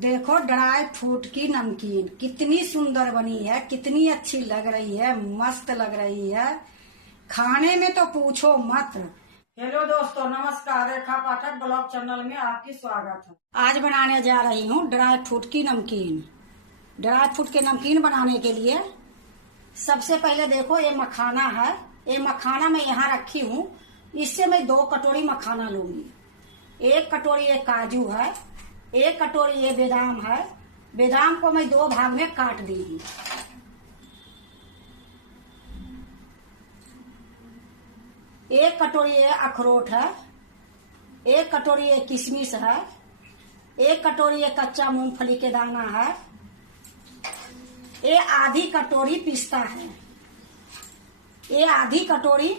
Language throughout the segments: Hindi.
देखो ड्राई फ्रूट की नमकीन कितनी सुंदर बनी है, कितनी अच्छी लग रही है, मस्त लग रही है। खाने में तो पूछो मत। हेलो दोस्तों, नमस्कार। रेखा पाठक ब्लॉग चैनल में आपकी स्वागत है। आज बनाने जा रही हूँ ड्राई फ्रूट की नमकीन। ड्राई फ्रूट के नमकीन बनाने के लिए सबसे पहले देखो ये मखाना है। ये मखाना मैं यहाँ रखी हूँ। इससे मैं 2 कटोरी मखाना लूंगी। 1 कटोरी ये काजू है, 1 कटोरी ये बादाम है। बादाम को मैं 2 भाग में काट दी हूँ। एक कटोरी ये अखरोट है, 1 कटोरी ये किशमिश है, 1 कटोरी ये कच्चा मूंगफली के दाना है, ये आधी कटोरी पिस्ता है, ये आधी कटोरी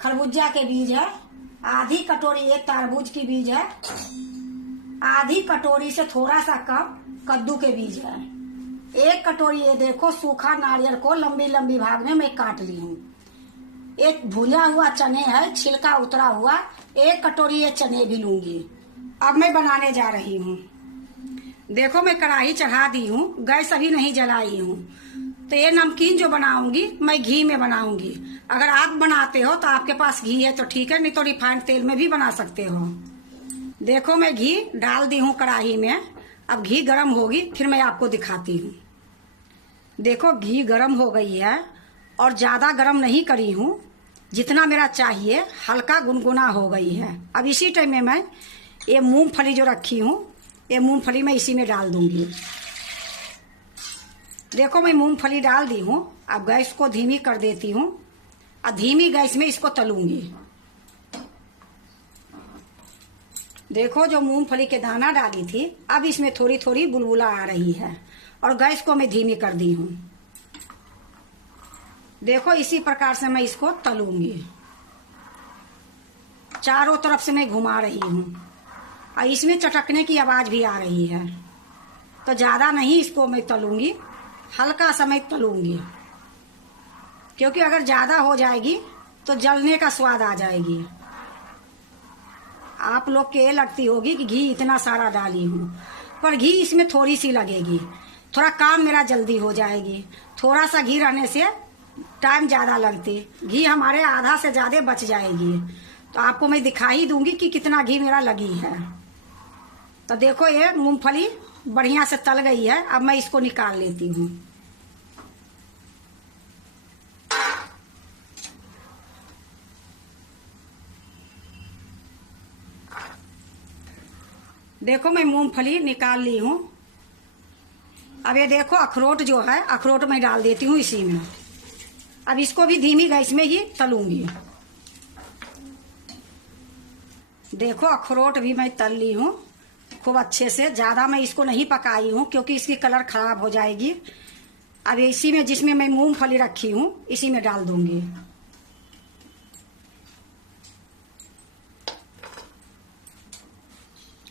खरबूजा के बीज है, आधी कटोरी ये तरबूज की बीज है, आधी कटोरी से थोड़ा सा कम कद्दू के बीज है। 1 कटोरी ये देखो सूखा नारियल को लंबी लंबी भाग में मैं काट ली हूँ। एक भुना हुआ चने है, छिलका उतरा हुआ, 1 कटोरी ये चने भी लूंगी। अब मैं बनाने जा रही हूँ। देखो मैं कढ़ाई चढ़ा दी हूँ, गैस अभी नहीं जलाई हूँ। तो ये नमकीन जो बनाऊंगी मैं घी में बनाऊंगी। अगर आप बनाते हो तो आपके पास घी है तो ठीक है, नहीं तो रिफाइंड तेल में भी बना सकते हो। देखो मैं घी डाल दी हूँ कढ़ाई में। अब घी गर्म होगी फिर मैं आपको दिखाती हूँ। देखो घी गर्म हो गई है और ज्यादा गर्म नहीं करी हूँ, जितना मेरा चाहिए, हल्का गुनगुना हो गई है। अब इसी टाइम में मैं ये मूंगफली जो रखी हूँ, ये मूंगफली मैं इसी में डाल दूंगी। देखो मैं मूंगफली डाल दी हूँ। अब गैस को धीमी कर देती हूँ और धीमी गैस में इसको तलूंगी। देखो जो मूंगफली के दाना डाली थी, अब इसमें थोड़ी थोड़ी बुलबुला आ रही है और गैस को मैं धीमी कर दी हूँ। देखो इसी प्रकार से मैं इसको तलूंगी। चारों तरफ से मैं घुमा रही हूँ और इसमें चटकने की आवाज भी आ रही है। तो ज्यादा नहीं इसको मैं तलूंगी, हल्का सा मैं तलूंगी, क्योंकि अगर ज्यादा हो जाएगी तो जलने का स्वाद आ जाएगी। आप लोग के लगती होगी कि घी इतना सारा डाली हूँ, पर घी इसमें थोड़ी सी लगेगी। थोड़ा काम मेरा जल्दी हो जाएगी। थोड़ा सा घी रहने से टाइम ज्यादा लगती, घी हमारे आधा से ज्यादा बच जाएगी। तो आपको मैं दिखा ही दूंगी कि कितना घी मेरा लगी है। तो देखो ये मूंगफली बढ़िया से तल गई है। अब मैं इसको निकाल लेती हूँ। देखो मैं मूंगफली निकाल ली हूँ। अब ये देखो अखरोट जो है, अखरोट मैं डाल देती हूँ इसी में। अब इसको भी धीमी गैस में ही तलूंगी। देखो अखरोट भी मैं तल ली हूँ खूब अच्छे से। ज्यादा मैं इसको नहीं पकाई हूँ क्योंकि इसकी कलर खराब हो जाएगी। अब इसी में, जिसमें मैं मूंगफली रखी हूँ, इसी में डाल दूंगी।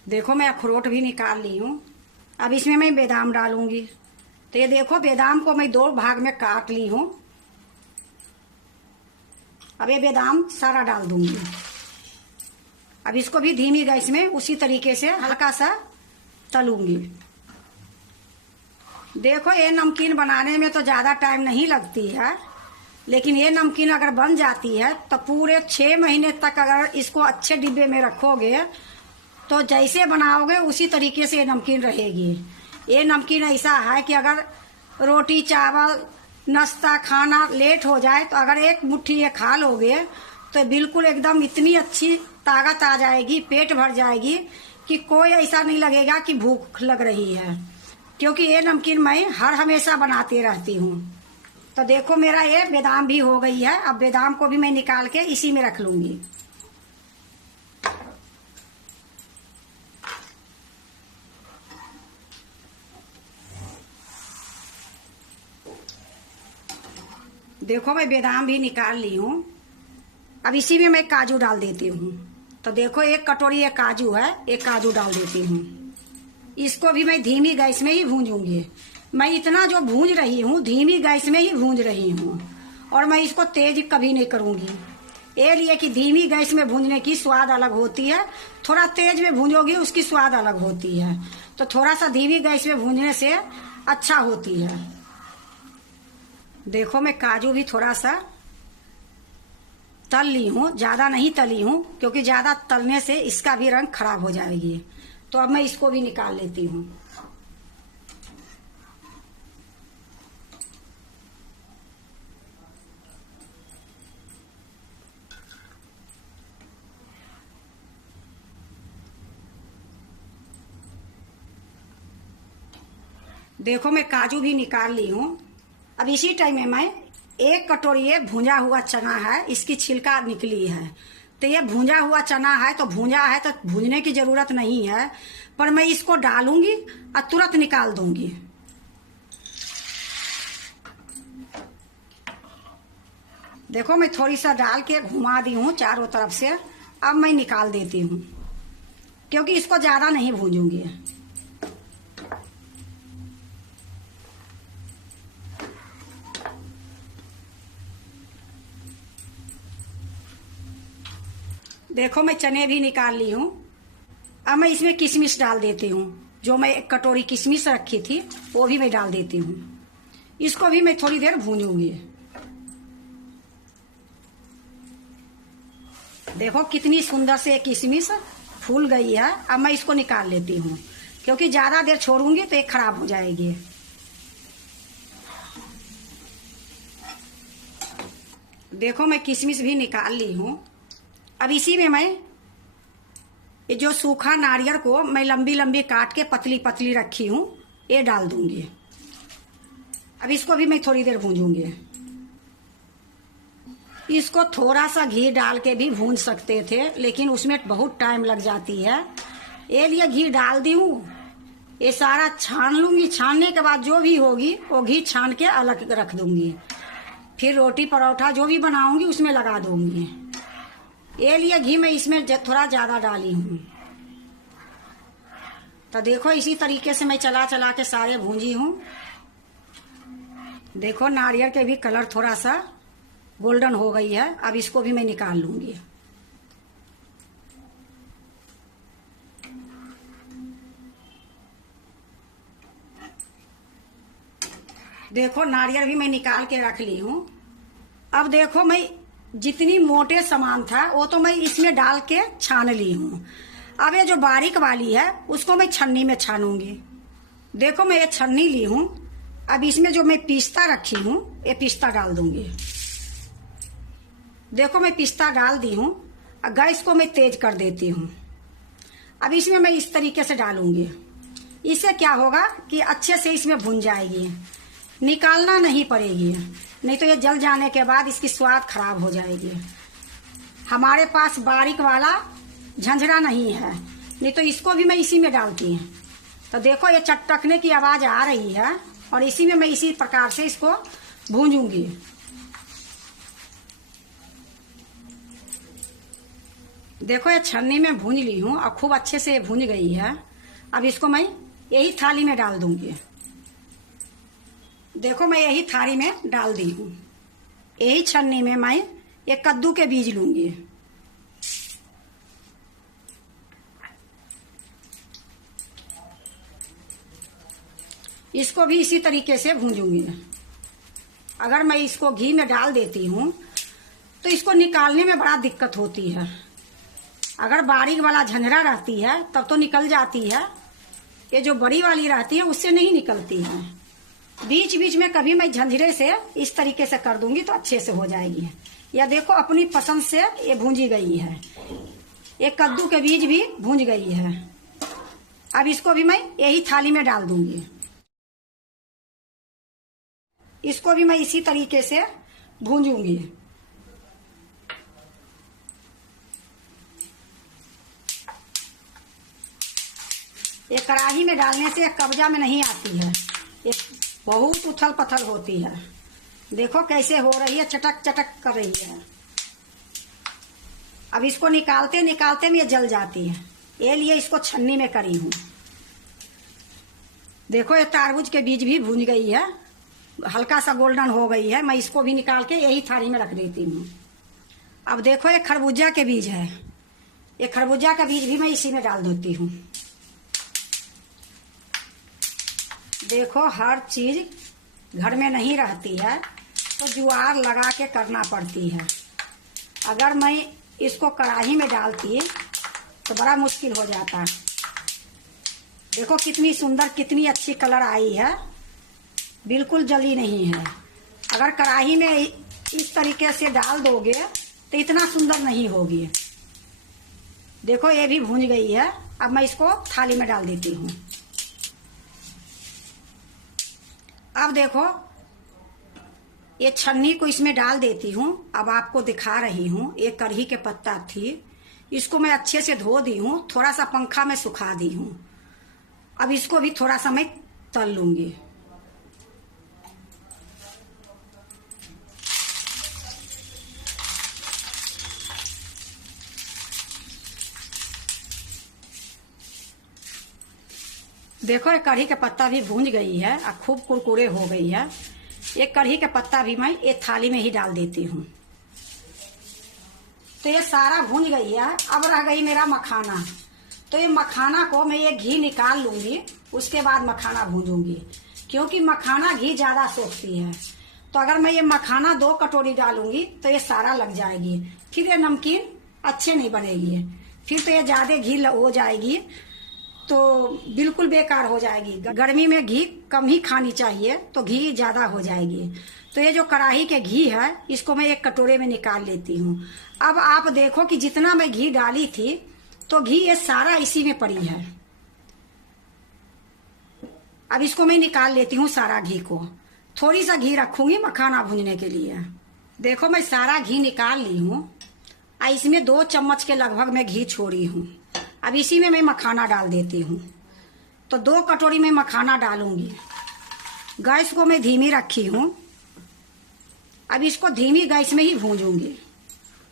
देखो मैं अखरोट भी निकाल ली हूँ। अब इसमें मैं बादाम डालूंगी। तो ये देखो बादाम को मैं 2 भाग में काट ली हूँ। अब ये बादाम सारा डाल दूंगी। अब इसको भी धीमी गैस में उसी तरीके से हल्का सा तलूंगी। देखो ये नमकीन बनाने में तो ज्यादा टाइम नहीं लगती है, लेकिन ये नमकीन अगर बन जाती है तो पूरे 6 महीने तक अगर इसको अच्छे डिब्बे में रखोगे तो जैसे बनाओगे उसी तरीके से ये नमकीन रहेगी। ये नमकीन ऐसा है कि अगर रोटी चावल नाश्ता खाना लेट हो जाए तो अगर 1 मुट्ठी ये खा लोगे तो बिल्कुल एकदम इतनी अच्छी ताकत आ जाएगी, पेट भर जाएगी कि कोई ऐसा नहीं लगेगा कि भूख लग रही है। क्योंकि ये नमकीन मैं हर हमेशा बनाती रहती हूँ। तो देखो मेरा ये बादाम भी हो गई है। अब बादाम को भी मैं निकाल के इसी में रख लूंगी। देखो मैं बादाम भी निकाल ली हूँ। अब इसी में मैं काजू डाल देती हूँ। तो देखो 1 कटोरी ये काजू है, 1 काजू डाल देती हूँ। इसको भी मैं धीमी गैस में ही भूंजूंगी। मैं इतना जो भूंज रही हूँ धीमी गैस में ही भूंज रही हूँ और मैं इसको तेज कभी नहीं करूंगी। ये लिए कि धीमी गैस में भूनने की स्वाद अलग होती है, थोड़ा तेज में भूनोगी उसकी स्वाद अलग होती है। तो थोड़ा सा धीमी गैस पे भूनने से अच्छा होती है। देखो मैं काजू भी थोड़ा सा तल ली हूँ, ज्यादा नहीं तली हूँ क्योंकि ज्यादा तलने से इसका भी रंग खराब हो जाएगी। तो अब मैं इसको भी निकाल लेती हूँ। देखो मैं काजू भी निकाल ली हूँ। अब इसी टाइम में मैं 1 कटोरी ये भुंजा हुआ चना है, इसकी छिलका निकली है। तो ये भुंजा हुआ चना है तो भुंजा है तो भूनने की जरूरत नहीं है, पर मैं इसको डालूंगी और तुरंत निकाल दूंगी। देखो मैं थोड़ी सा डाल के घुमा दी हूँ चारों तरफ से। अब मैं निकाल देती हूँ क्योंकि इसको ज्यादा नहीं भूंजूंगी। देखो मैं चने भी निकाल ली हूँ। अब मैं इसमें किशमिश डाल देती हूँ। जो मैं 1 कटोरी किशमिश रखी थी वो भी मैं डाल देती हूँ। इसको भी मैं थोड़ी देर भूनूंगी। देखो कितनी सुंदर से किशमिश फूल गई है। अब मैं इसको निकाल लेती हूँ क्योंकि ज्यादा देर छोड़ूंगी तो ये खराब हो जाएगी। देखो मैं किशमिश भी निकाल ली हूँ। अब इसी में मैं ये जो सूखा नारियल को मैं लंबी लंबी काट के पतली पतली रखी हूँ ये डाल दूंगी। अब इसको भी मैं थोड़ी देर भूंजूंगी। इसको थोड़ा सा घी डाल के भी भून सकते थे लेकिन उसमें बहुत टाइम लग जाती है, ये लिए घी डाल दी हूँ। ये सारा छान लूंगी, छानने के बाद जो भी होगी वो घी छान के अलग रख दूंगी। फिर रोटी परोठा जो भी बनाऊंगी उसमें लगा दूंगी। ये लिए घी मैं इसमें थोड़ा ज्यादा डाली हूँ। तो देखो इसी तरीके से मैं चला चला के सारे भूंजी हूँ। देखो नारियल के भी कलर थोड़ा सा गोल्डन हो गई है। अब इसको भी मैं निकाल लूंगी। देखो नारियल भी मैं निकाल के रख ली हूँ। अब देखो मैं जितनी मोटे सामान था वो तो मैं इसमें डाल के छान ली हूँ। अब ये जो बारीक वाली है उसको मैं छन्नी में छानूंगी। देखो मैं ये छन्नी ली हूँ। अब इसमें जो मैं पिस्ता रखी हूँ ये पिस्ता डाल दूंगी। देखो मैं पिस्ता डाल दी हूँ। गैस को मैं तेज कर देती हूँ। अब इसमें मैं इस तरीके से डालूंगी। इससे क्या होगा कि अच्छे से इसमें भुन जाएगी, निकालना नहीं पड़ेगी, नहीं तो ये जल जाने के बाद इसकी स्वाद खराब हो जाएगी। हमारे पास बारीक वाला झंझरा नहीं है, नहीं तो इसको भी मैं इसी में डालती हूँ। तो देखो ये चटकने की आवाज आ रही है और इसी में मैं इसी प्रकार से इसको भूंजूंगी। देखो ये छन्नी में भूंज ली हूँ और खूब अच्छे से भूंज गई है। अब इसको मैं यही थाली में डाल दूंगी। देखो मैं यही थाली में डाल दी हूँ। यही छन्नी में मैं एक कद्दू के बीज लूंगी। इसको भी इसी तरीके से भूंजूंगी। अगर मैं इसको घी में डाल देती हूँ तो इसको निकालने में बड़ा दिक्कत होती है। अगर बारीक वाला झंझरा रहती है तब तो निकल जाती है, ये जो बड़ी वाली रहती है उससे नहीं निकलती है। बीच बीच में कभी मैं झंझरे से इस तरीके से कर दूंगी तो अच्छे से हो जाएगी। या देखो अपनी पसंद से ये भूंजी गई है। ये कद्दू के बीज भी भूंज गई है। अब इसको भी मैं यही थाली में डाल दूंगी। इसको भी मैं इसी तरीके से भूंजूंगी। ये कढ़ाई में डालने से कब्जा में नहीं आती है, ये बहुत उथल पथल होती है। देखो कैसे हो रही है, चटक चटक कर रही है। अब इसको निकालते निकालते में ये जल जाती है, ये लिए इसको छन्नी में करी हूँ। देखो ये तरबूज के बीज भी भून गई है, हल्का सा गोल्डन हो गई है। मैं इसको भी निकाल के यही थाली में रख देती हूँ। अब देखो ये खरबूजा के बीज है, ये खरबूजा का बीज भी मैं इसी में डाल देती हूँ। देखो हर चीज घर में नहीं रहती है, तो जुगाड़ लगा के करना पड़ती है। अगर मैं इसको कढ़ाई में डालती तो बड़ा मुश्किल हो जाता। देखो कितनी सुंदर, कितनी अच्छी कलर आई है, बिल्कुल जली नहीं है। अगर कढ़ाई में इस तरीके से डाल दोगे तो इतना सुंदर नहीं होगी। देखो ये भी भून गई है। अब मैं इसको थाली में डाल देती हूँ। अब देखो ये छन्नी को इसमें डाल देती हूँ। अब आपको दिखा रही हूँ, एक कढ़ी के पत्ता थी, इसको मैं अच्छे से धो दी हूँ, थोड़ा सा पंखा में सुखा दी हूँ। अब इसको भी थोड़ा सा मैं तल लूंगी। देखो ये कढ़ी के पत्ता भी भूंज गई है और खूब कुरकुरे हो गई है। एक कढ़ी के पत्ता भी मैं एक थाली में ही डाल देती हूँ। तो ये सारा भूंज गई है। अब रह गई मेरा मखाना। तो ये मखाना को मैं ये घी निकाल लूंगी, उसके बाद मखाना भूंजूंगी, क्योंकि मखाना घी ज्यादा सोखती है। तो अगर मैं ये मखाना 2 कटोरी डालूंगी तो ये सारा लग जाएगी, फिर ये नमकीन अच्छे नहीं बनेगी, फिर तो ये ज्यादा घी हो जाएगी तो बिल्कुल बेकार हो जाएगी। गर्मी में घी कम ही खानी चाहिए, तो घी ज्यादा हो जाएगी। तो ये जो कढ़ाई के घी है इसको मैं एक कटोरे में निकाल लेती हूँ। अब आप देखो कि जितना मैं घी डाली थी तो घी ये सारा इसी में पड़ी है। अब इसको मैं निकाल लेती हूँ सारा घी को। थोड़ी सा घी रखूंगी मखाना भूनने के लिए। देखो मैं सारा घी निकाल ली हूँ। इसमें 2 चम्मच के लगभग मैं घी छोड़ी हूँ। अब इसी में मैं मखाना डाल देती हूँ। तो 2 कटोरी में मखाना डालूंगी। गैस को मैं धीमी रखी हूँ। अब इसको धीमी गैस में ही भूंजूंगी।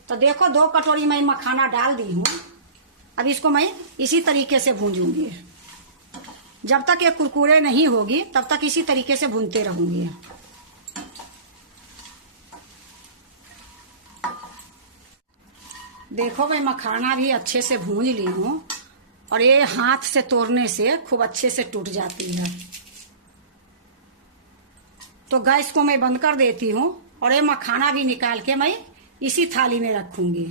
तो देखो 2 कटोरी में मखाना डाल दी हूँ। अब इसको मैं इसी तरीके से भूंजूंगी। जब तक ये कुरकुरे नहीं होगी तब तक इसी तरीके से भूनते रहूंगी। देखो मैं मखाना भी अच्छे से भूंज ली हूँ और ये हाथ से तोड़ने से खूब अच्छे से टूट जाती है। तो गैस को मैं बंद कर देती हूँ और ये मखाना भी निकाल के मैं इसी थाली में रखूंगी।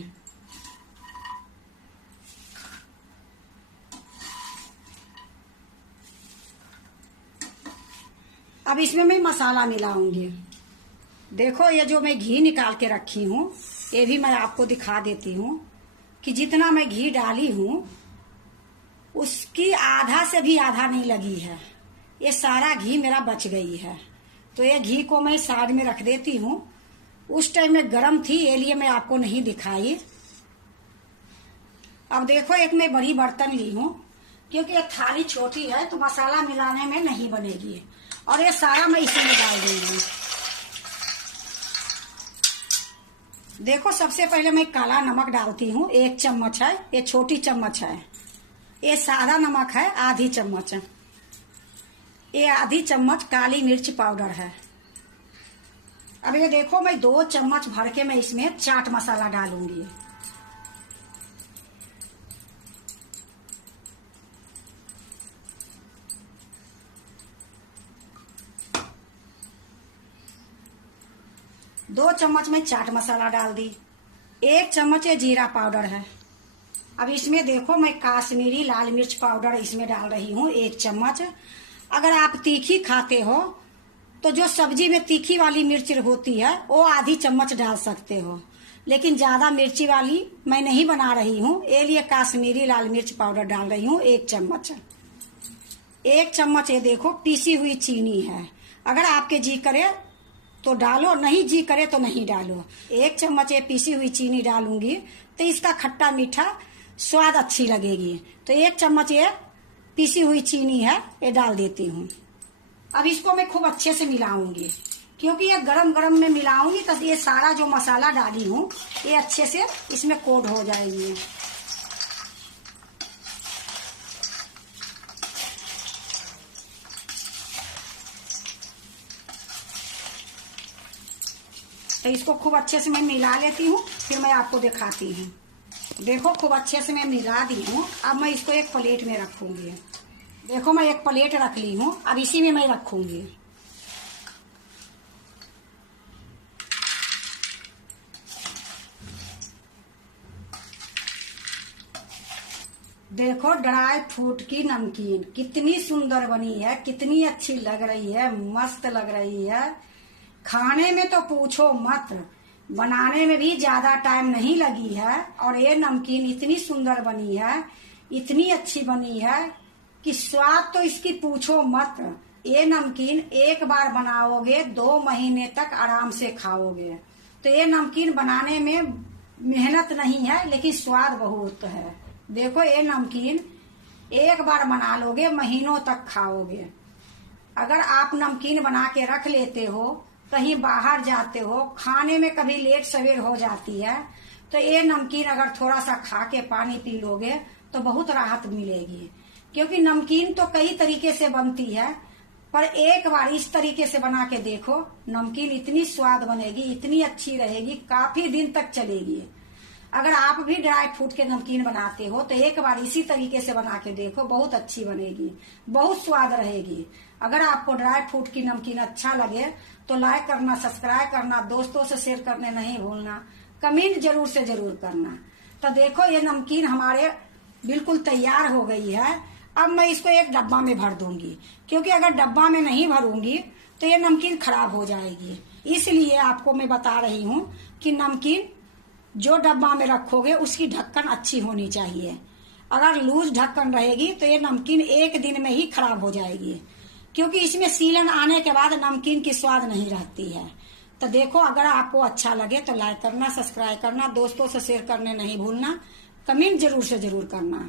अब इसमें मैं मसाला मिलाऊंगी। देखो ये जो मैं घी निकाल के रखी हूँ ये भी मैं आपको दिखा देती हूँ कि जितना मैं घी डाली हूँ उसकी आधा से भी आधा नहीं लगी है। ये सारा घी मेरा बच गई है। तो ये घी को मैं साइड में रख देती हूँ। उस टाइम में गर्म थी, ये लिए मैं आपको नहीं दिखाई। अब देखो एक मैं बड़ी बर्तन ली हूँ, क्योंकि ये थाली छोटी है तो मसाला मिलाने में नहीं बनेगी। और ये सारा मैं इसी में डाल दूंगी। देखो सबसे पहले मैं काला नमक डालती हूँ, 1 चम्मच है, ये छोटी चम्मच है। ये सादा नमक है, आधी चम्मच। ये आधी चम्मच काली मिर्च पाउडर है। अब ये देखो मैं 2 चम्मच भर के मैं इसमें चाट मसाला डालूंगी। दो चम्मच में चाट मसाला डाल दी। 1 चम्मच ये जीरा पाउडर है। अब इसमें देखो मैं काश्मीरी लाल मिर्च पाउडर इसमें डाल रही हूँ, 1 चम्मच। अगर आप तीखी खाते हो तो जो सब्जी में तीखी वाली मिर्च होती है वो आधी चम्मच डाल सकते हो, लेकिन ज्यादा मिर्ची वाली मैं नहीं बना रही हूँ, ये लिए काश्मीरी लाल मिर्च पाउडर डाल रही हूँ, 1 चम्मच। 1 चम्मच ये देखो पीसी हुई चीनी है। अगर आपके जी करे तो डालो, नहीं जी करे तो नहीं डालो। 1 चम्मच ये पीसी हुई चीनी डालूंगी तो इसका खट्टा मीठा स्वाद अच्छी लगेगी। तो 1 चम्मच ये पीसी हुई चीनी है, ये डाल देती हूँ। अब इसको मैं खूब अच्छे से मिलाऊंगी, क्योंकि ये गरम गरम में मिलाऊंगी तो ये सारा जो मसाला डाली हूँ ये अच्छे से इसमें कोट हो जाएगी। तो इसको खूब अच्छे से मैं मिला लेती हूँ, फिर मैं आपको दिखाती हूँ। देखो खूब अच्छे से मैं मिला दी हूँ। अब मैं इसको एक प्लेट में रखूंगी। देखो मैं एक प्लेट रख ली हूँ, अब इसी में मैं रखूंगी। देखो ड्राई फ्रूट की नमकीन कितनी सुंदर बनी है, कितनी अच्छी लग रही है, मस्त लग रही है। खाने में तो पूछो मत, बनाने में भी ज्यादा टाइम नहीं लगी है। और ये नमकीन इतनी सुंदर बनी है, इतनी अच्छी बनी है कि स्वाद तो इसकी पूछो मत। ये नमकीन एक बार बनाओगे 2 महीने तक आराम से खाओगे। तो ये नमकीन बनाने में मेहनत नहीं है, लेकिन स्वाद बहुत है। देखो ये नमकीन एक बार बना लोगे, महीनों तक खाओगे। अगर आप नमकीन बना के रख लेते हो, कहीं बाहर जाते हो, खाने में कभी लेट सवेर हो जाती है, तो ये नमकीन अगर थोड़ा सा खा के पानी पी लोगे तो बहुत राहत मिलेगी। क्योंकि नमकीन तो कई तरीके से बनती है, पर एक बार इस तरीके से बना के देखो, नमकीन इतनी स्वाद बनेगी, इतनी अच्छी रहेगी, काफी दिन तक चलेगी। अगर आप भी ड्राई फ्रूट के नमकीन बनाते हो तो एक बार इसी तरीके से बना के देखो, बहुत अच्छी बनेगी, बहुत स्वाद रहेगी। अगर आपको ड्राई फ्रूट की नमकीन अच्छा लगे तो लाइक करना, सब्सक्राइब करना, दोस्तों से शेयर करने नहीं भूलना, कमेंट जरूर से जरूर करना। तो देखो ये नमकीन हमारे बिल्कुल तैयार हो गई है। अब मैं इसको एक डब्बा में भर दूंगी, क्योंकि अगर डब्बा में नहीं भरूंगी तो ये नमकीन खराब हो जाएगी। इसलिए आपको मैं बता रही हूँ कि नमकीन जो डब्बा में रखोगे उसकी ढक्कन अच्छी होनी चाहिए। अगर लूज ढक्कन रहेगी तो ये नमकीन एक दिन में ही खराब हो जाएगी, क्योंकि इसमें सीलन आने के बाद नमकीन की स्वाद नहीं रहती है। तो देखो अगर आपको अच्छा लगे तो लाइक करना, सब्सक्राइब करना, दोस्तों से शेयर करने नहीं भूलना, कमेंट जरूर से जरूर करना।